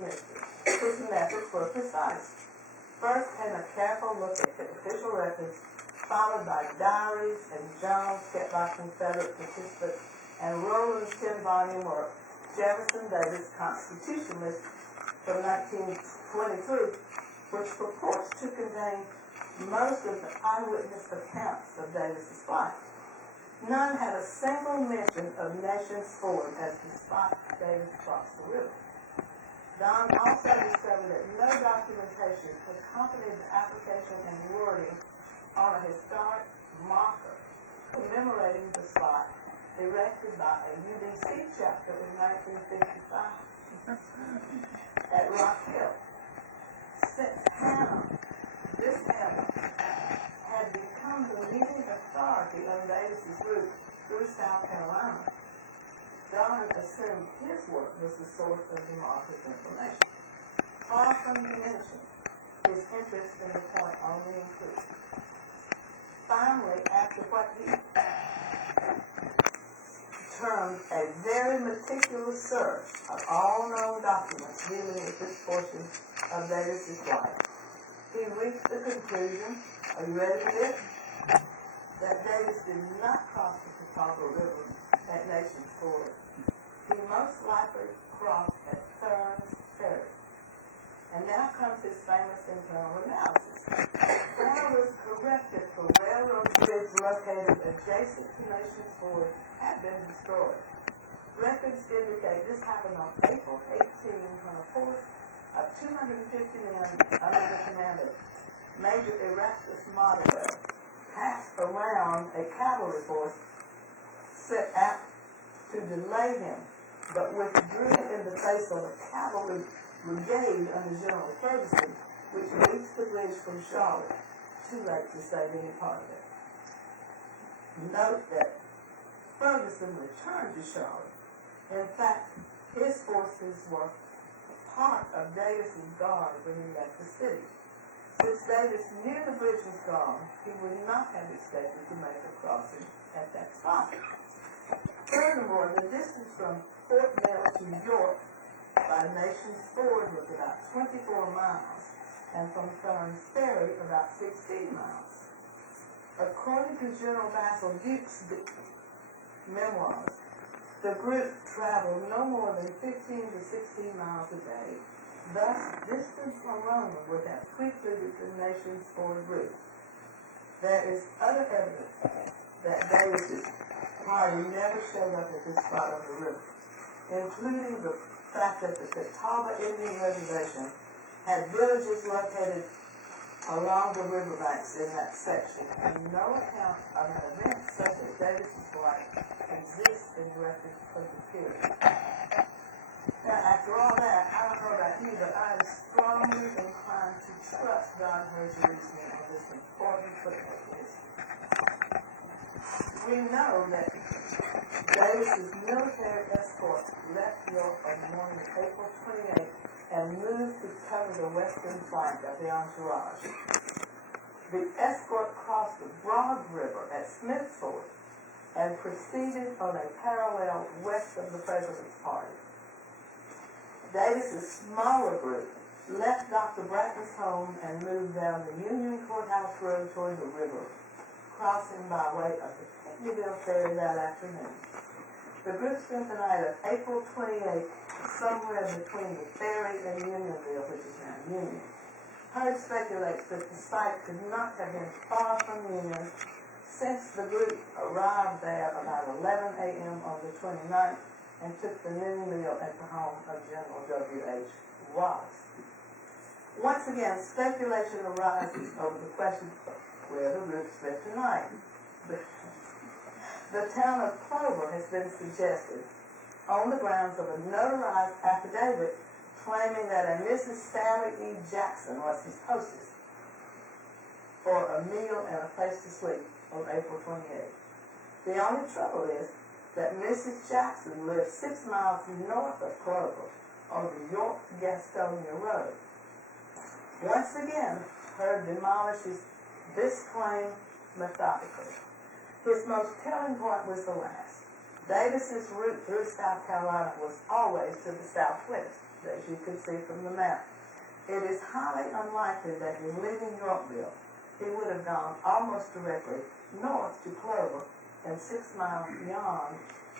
His methods were precise. First came a careful look at the official records, followed by diaries and journals kept by Confederate participants, and Rowland's 10-volume work, Jefferson Davis Constitutionalist, from 1923, which purports to contain most of the eyewitness accounts of Davis's flight. None had a single mention of Nation's Ford as the spot Davis crossed the river. Don also discovered that no documentation accompanied the application and wording on a historic marker commemorating the spot erected by a UBC chapter in 1955 at Rock Hill. Since this town had become the leading authority on Davis's route through South Carolina, Don assumed his work was the source of the marker's information. Far from diminishing, his interest in the point only increased. Finally, after what he termed a very meticulous search of all known documents dealing with this portion of Davis's life, he reached the conclusion, are you ready for this? That Davis did not cross the Catawba River at Nation's Ford. He most likely crossed at Thurns Ferry. And now comes his famous internal analysis. Brown was correct that the railroad bridge located adjacent to Nation's Ford had been destroyed. Records indicate this happened on April 18, when a force of 250 men under the command of Major Erastus Montefiore passed around a cavalry force set out to delay him, but withdrew in the face of a cavalry brigade under General Ferguson, which reached the bridge from Charlotte, too late to save any part of it. Note that Ferguson returned to Charlotte. In fact, his forces were part of Davis's guard when he left the city. Since Davis knew the bridge was gone, he would not have expected to make a crossing at that spot. Furthermore, the distance from Fort Mill to York by Nation's Ford was about 24 miles, and from Thurns Ferry about 16 miles. According to General Basil Duke's memoirs, the group traveled no more than 15 to 16 miles a day. Thus, distance alone would have precluded the Nation's Ford route. There is other evidence that Davis's party never showed up at this spot on the river, including the fact that the Catawba Indian Reservation had villages located along the riverbanks in that section, and no account of an event such as Davis's flight exists in records of the period. Now, after all that, I don't know about you, but I am strongly inclined to trust Don Hurt's reasoning on this important footnote list. We know that Davis's military escort left York on the morning of April 28th and moved to cover the western flank of the entourage. The escort crossed the Broad River at Smith's Ford and proceeded on a parallel west of the President's party. Davis's smaller group left Dr. Bratton's home and moved down the Union Courthouse Road toward the river, crossing by way of the Pinckneyville Ferry that afternoon. The group spent the night of April 28th somewhere between the ferry and Unionville, which is now Union. Hurd speculates that the site could not have been far from Union, since the group arrived there about 11 a.m. on the 29th and took the noon meal at the home of General W.H. Wallace. Once again, speculation arises over the question of where the group spent the night. The town of Clover has been suggested on the grounds of a notarized affidavit claiming that a Mrs. Sally E. Jackson was his hostess for a meal and a place to sleep on April 28th. The only trouble is that Mrs. Jackson lived 6 miles north of Clover on the York-Gastonia Road. Once again, Hurd demolishes this claim methodically. His most telling point was the last. Davis's route through South Carolina was always to the southwest, as you can see from the map. It is highly unlikely that in leaving Yorkville, he would have gone almost directly north to Clover and 6 miles beyond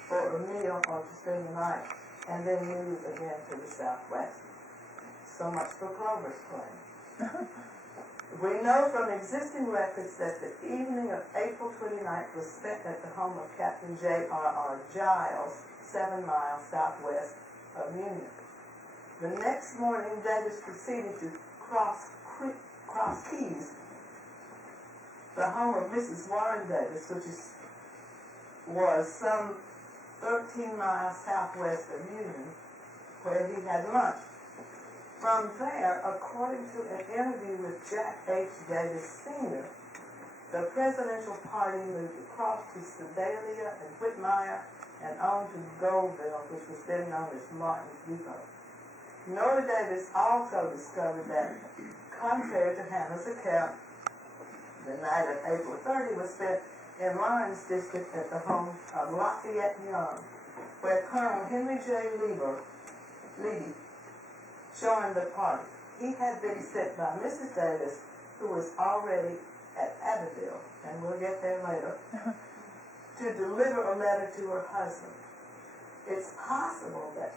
for a meal or to spend the night, and then move again to the southwest. So much for Clover's claim. We know from existing records that the evening of April 29th was spent at the home of Captain J.R.R. Giles, 7 miles southwest of Union. The next morning, Davis proceeded to Cross Keys, the home of Mrs. Warren Davis, which was some 13 miles southwest of Union, where he had lunch. From there, according to an interview with Jack H. Davis Sr., the presidential party moved across to Sedalia and Whitmire and on to Goldville, which was then known as Martin's Depot. Nora Davis also discovered that, contrary to Hannah's account, the night of April 30 was spent in Lawrence District at the home of Lafayette Young, where Colonel Henry J. Lee joined the party. He had been sent by Mrs. Davis, who was already at Abbeville, and we'll get there later, to deliver a letter to her husband. It's possible that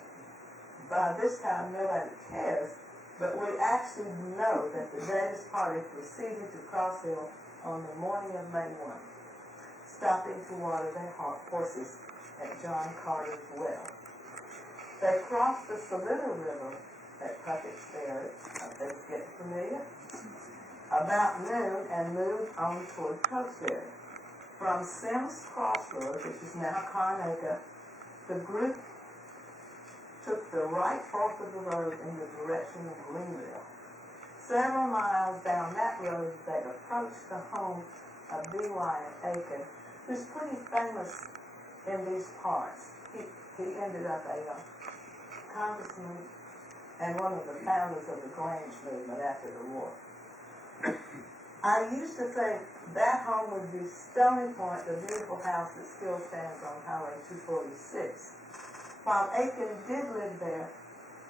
by this time nobody cares, but we actually know that the Davis party proceeded to Cross Hill on the morning of May 1, stopping to water their horses at John Carter's well. They crossed the Saluda River at Puckett's Ferry, I think it's getting familiar, about noon, and moved on toward Coast Ferry. From Sims Crossroads, which is now Carnaca, the group took the right fork of the road in the direction of Greenville. Several miles down that road, they approached the home of B. Wyatt Aiken, who's pretty famous in these parts. He ended up a congressman and one of the founders of the Grange movement after the war. I used to think that home would be Stony Point, the beautiful house that still stands on Highway 246. While Aiken did live there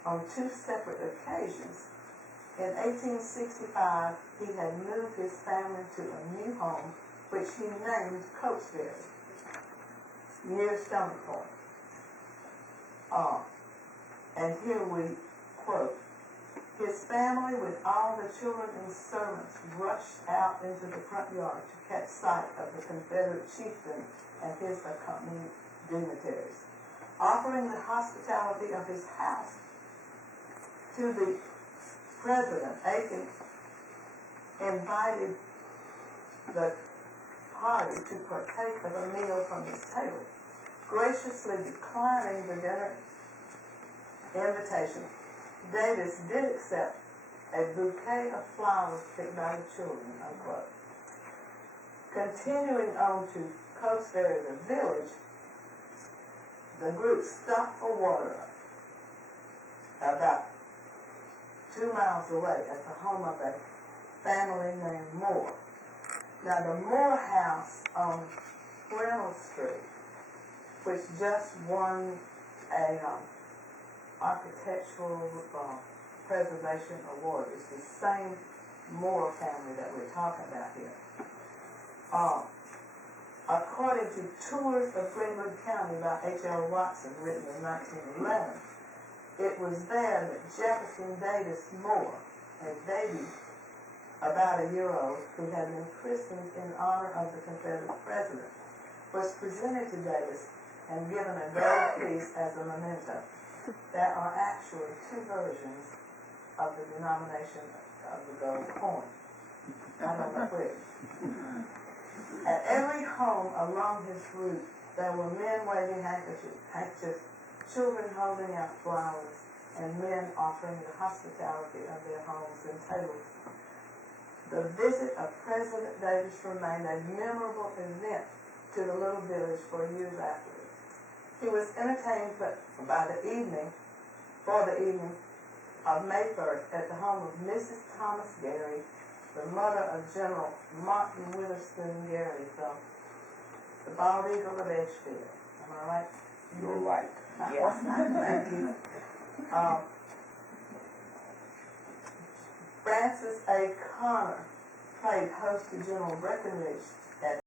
on 2 separate occasions, in 1865 he had moved his family to a new home, which he named Coatesville, near Stony Point. And here we quote, "His family with all the children and servants rushed out into the front yard to catch sight of the Confederate chieftain and his accompanying dignitaries. Offering the hospitality of his house to the president, Aiken invited the party to partake of a meal from his table. Graciously declining the dinner invitation, Davis did accept a bouquet of flowers picked by the children," unquote. Continuing on to Coatesville, the village, the group stopped for water about 2 miles away at the home of a family named Moore. Now, the Moore house on Reynolds Street, which just won a architectural preservation award, is the same Moore family that we're talking about here. According to Tours of Greenwood County by H.L. Watson, written in 1911, it was there that Jefferson Davis Moore, a baby about a year old who had been christened in honor of the Confederate president, was presented to Davis and given a gold piece as a memento. There are actually 2 versions of the denomination of the gold coin. I don't know which. At every home along his route, there were men waving handkerchiefs, children holding out flowers, and men offering the hospitality of their homes and tables. The visit of President Davis remained a memorable event to the little village for years afterwards. He was entertained for the evening of May 1st at the home of Mrs. Thomas Gary, the mother of General Martin Witherspoon Gary from the Bald Eagle of Edgefield. And I right? You're right. Yes. Thank you. Francis A. Connor played host to General Breckenridge at